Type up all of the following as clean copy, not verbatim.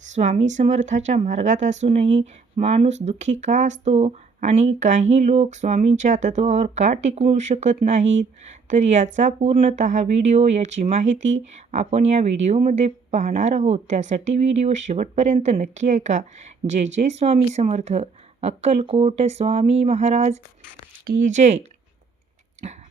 स्वामी समर्थाच्या मार्गात असूनही माणूस दुःखी का असतो आणि काही लोक स्वामींच्या तत्वावर का टिकू शकत नाहीत? तर याचा पूर्णतः व्हिडिओ, याची माहिती आपण या व्हिडिओमध्ये पाहणार आहोत. त्यासाठी व्हिडिओ शेवटपर्यंत नक्की ऐका. जय जय स्वामी समर्थ. अक्कलकोट स्वामी महाराज की जय.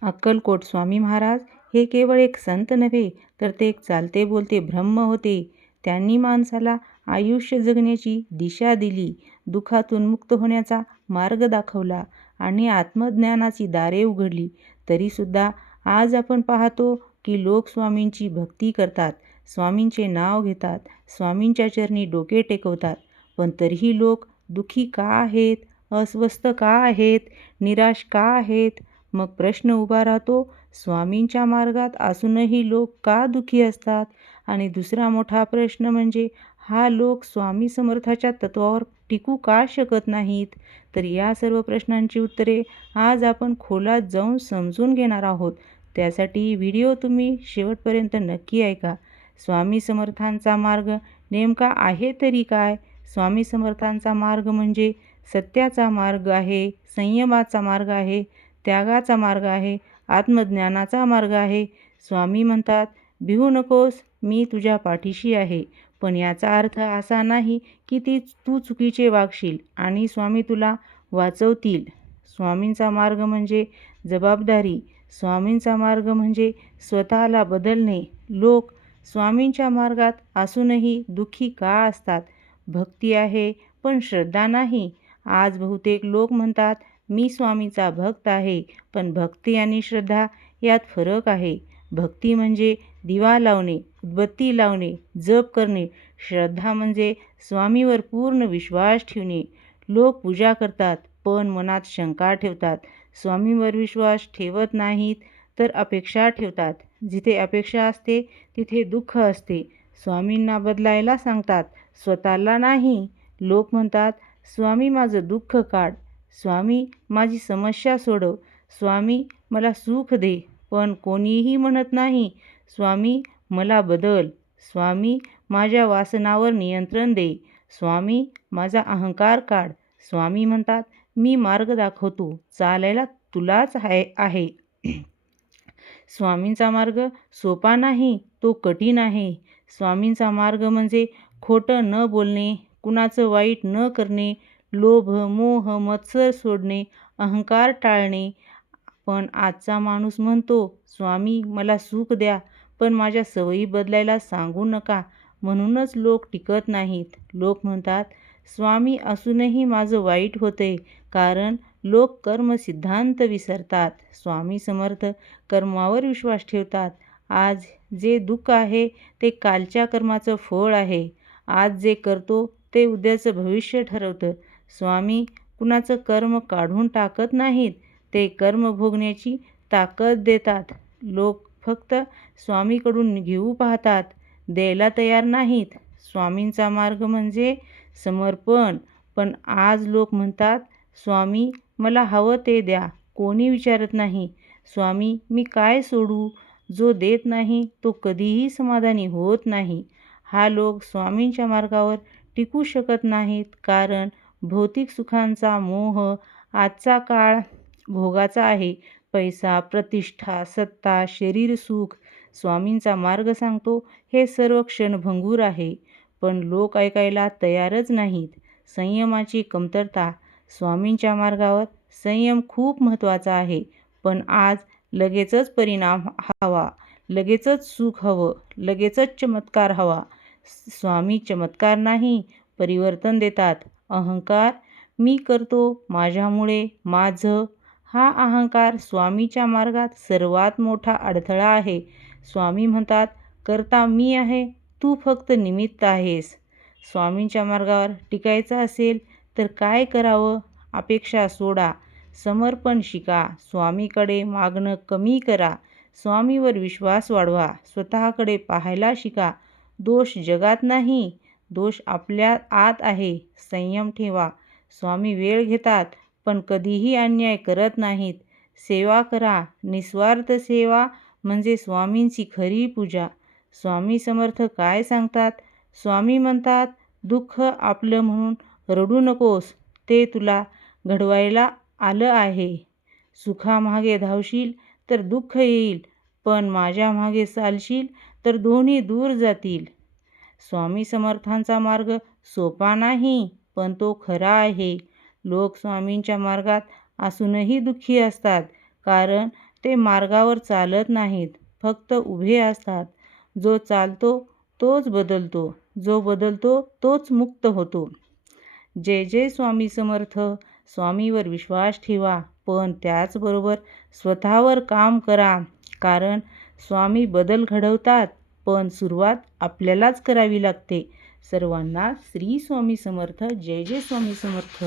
अक्कलकोट स्वामी महाराज हे केवळ एक संत नव्हे, तर ते एक चालते बोलते ब्रह्म होते. त्यांनी माणसाला आयुष्य जगण्याची दिशा दिली, दुःखातून मुक्त होण्याचा मार्ग दाखवला आणि आत्मज्ञानाची दारे उघडली. तरीसुद्धा आज आपण पाहतो की लोक स्वामींची भक्ती करतात, स्वामींचे नाव घेतात, स्वामींच्या चरणी डोके टेकवतात. पण तरीही लोक दुःखी का आहेत? अस्वस्थ का आहेत? निराश का आहेत? मग प्रश्न उभा राहतो, स्वामींच्या मार्गात असूनही लोक का दुःखी असतात? आणि दुसरा मोठा प्रश्न म्हणजे, हा लोक स्वामी समर्थाच्या तत्वावर टिकू का शकत नाहीत? तर या सर्व प्रश्नांची उत्तरे आज आपण खोलात जाऊन समजून घेणार आहोत. त्यासाठी व्हिडिओ तुम्ही शेवटपर्यंत नक्की ऐका. स्वामी समर्थांचा मार्ग नेमका आहे तरी काय? स्वामी समर्थांचा मार्ग म्हणजे सत्याचा मार्ग आहे, संयमाचा मार्ग आहे, त्यागाचा मार्ग आहे, आत्मज्ञानाचा मार्ग आहे. स्वामी म्हणतात, भिवू नकोस, मी तुझ्या पाठीशी आहे. पण याचा अर्थ असा नाही की तू चुकीचे वागशील आणि स्वामी तुला वाचवतील. स्वामींचा मार्ग म्हणजे जबाबदारी. स्वामींचा मार्ग म्हणजे स्वतःला बदलणे. लोक स्वामींच्या मार्गात असूनही दुःखी का असतात? भक्ती आहे पण श्रद्धा नाही. आज बहुतेक लोक म्हणतात, मी स्वामीचा भक्त आहे, पण भक्ती आणि श्रद्धा यात फरक आहे. भक्ती म्हणजे दिवा लावणे, उदबत्ती लावणे, जप करणे. श्रद्धा म्हणजे स्वामीवर पूर्ण विश्वास ठेवणे. लोक पूजा करतात पण मनात शंका ठेवतात. स्वामींवर विश्वास ठेवत नाहीत तर अपेक्षा ठेवतात. जिथे अपेक्षा असते तिथे दुःख असते. स्वामींना बदलायला सांगतात, स्वतःला नाही. लोक म्हणतात, स्वामी माझं दुःख काढ, स्वामी माझी समस्या सोडव, स्वामी मला सुख दे. पण कोणीही म्हणत नाही, स्वामी मला बदल, स्वामी माझ्या वासनावर नियंत्रण दे, स्वामी माझा अहंकार काढ. स्वामी म्हणतात, मी मार्ग दाखवतो, चालायला तुलाच आहे. स्वामींचा मार्ग सोपा नाही, तो कठीण आहे. स्वामींचा मार्ग म्हणजे खोटं न बोलणे, कुणाचं वाईट न करणे, लोभ, मोह, मत्सर सोडणे, अहंकार टाळणे. पण आजचा माणूस म्हणतो, स्वामी मला सुख द्या, पण माझ्या सवयी बदलायला सांगू नका. म्हणूनच लोक टिकत नाहीत. लोक म्हणतात, स्वामी असूनही माझं वाईट होतंय, कारण लोक कर्म सिद्धांत विसरतात. स्वामी समर्थ कर्मावर विश्वास ठेवतात. आज जे दुःख आहे ते कालच्या कर्माचं फळ आहे. आज जे करतो ते उद्याचं भविष्य ठरवतं. स्वामी कुणाचं कर्म काढून टाकत नाहीत, ते कर्म भोगण्याची ताकद देतात. लोक फक्त स्वामीकडून घेऊ पाहतात, द्यायला तयार नाहीत. स्वामींचा मार्ग म्हणजे समर्पण. पण आज लोक म्हणतात, स्वामी मला हवं ते द्या, कोणी विचारत नाही. स्वामी मी काय सोडू? जो देत नाही तो कधीही समाधानी होत नाही. हा लोक स्वामींच्या मार्गावर टिकू शकत नाहीत, कारण भौतिक सुखांचा मोह. आजचा काळ भोगाचा आहे. पैसा, प्रतिष्ठा, सत्ता, शरीर सुख. स्वामींचा मार्ग सांगतो, हे सर्व क्षणभंगूर आहे. पण लोक ऐकायला तयारच नाहीत. संयमाची कमतरता. स्वामींच्या मार्गावर संयम खूप महत्त्वाचा आहे. पण आज लगेचच परिणाम हवा, लगेचच सुख हवं, लगेचच चमत्कार हवा. स्वामी चमत्कार नाही, परिवर्तन देतात. अहंकार, मी करतो, माझ्यामुळे, माझं, हा अहंकार स्वामीच्या मार्गात सर्वात मोठा अडथळा आहे. स्वामी म्हणतात, करता मी आहे, तू फक्त निमित्त आहेस. स्वामींच्या मार्गावर टिकायचं असेल तर काय करावं? अपेक्षा सोडा, समर्पण शिका, स्वामीकडे मागणं कमी करा, स्वामीवर विश्वास वाढवा, स्वतःकडे पाहायला शिका. दोष जगात नाही, दोष आपल्या आत आहे. संयम ठेवा. स्वामी वेळ घेतात पण कधीही अन्याय करत नाहीत. सेवा करा. निस्वार्थ सेवा म्हणजे स्वामींची खरी पूजा. स्वामी समर्थ काय सांगतात? स्वामी म्हणतात, दुःख आपलं म्हणून रडू नकोस, ते तुला घडवायला आलं आहे. सुखामागे धावशील तर दुःख येईल, पण माझ्या मागे चालशील तर दोन्ही दूर जातील. स्वामी समर्थांचा मार्ग सोपा नाही, पण तो खरा आहे. लोक स्वामींच्या मार्गात असूनही दुःखी असतात, कारण ते मार्गावर चालत नाहीत, फक्त उभे असतात. जो चालतो तोच बदलतो, जो बदलतो तोच मुक्त होतो. जय जय स्वामी समर्थ. स्वामीवर विश्वास ठेवा, पण त्याचबरोबर स्वतःवर काम करा, कारण स्वामी बदल घडवतात, पण सुरुवात आपल्यालाच करावी लागते. सर्वांना श्री स्वामी समर्थ. जय जय स्वामी समर्थ.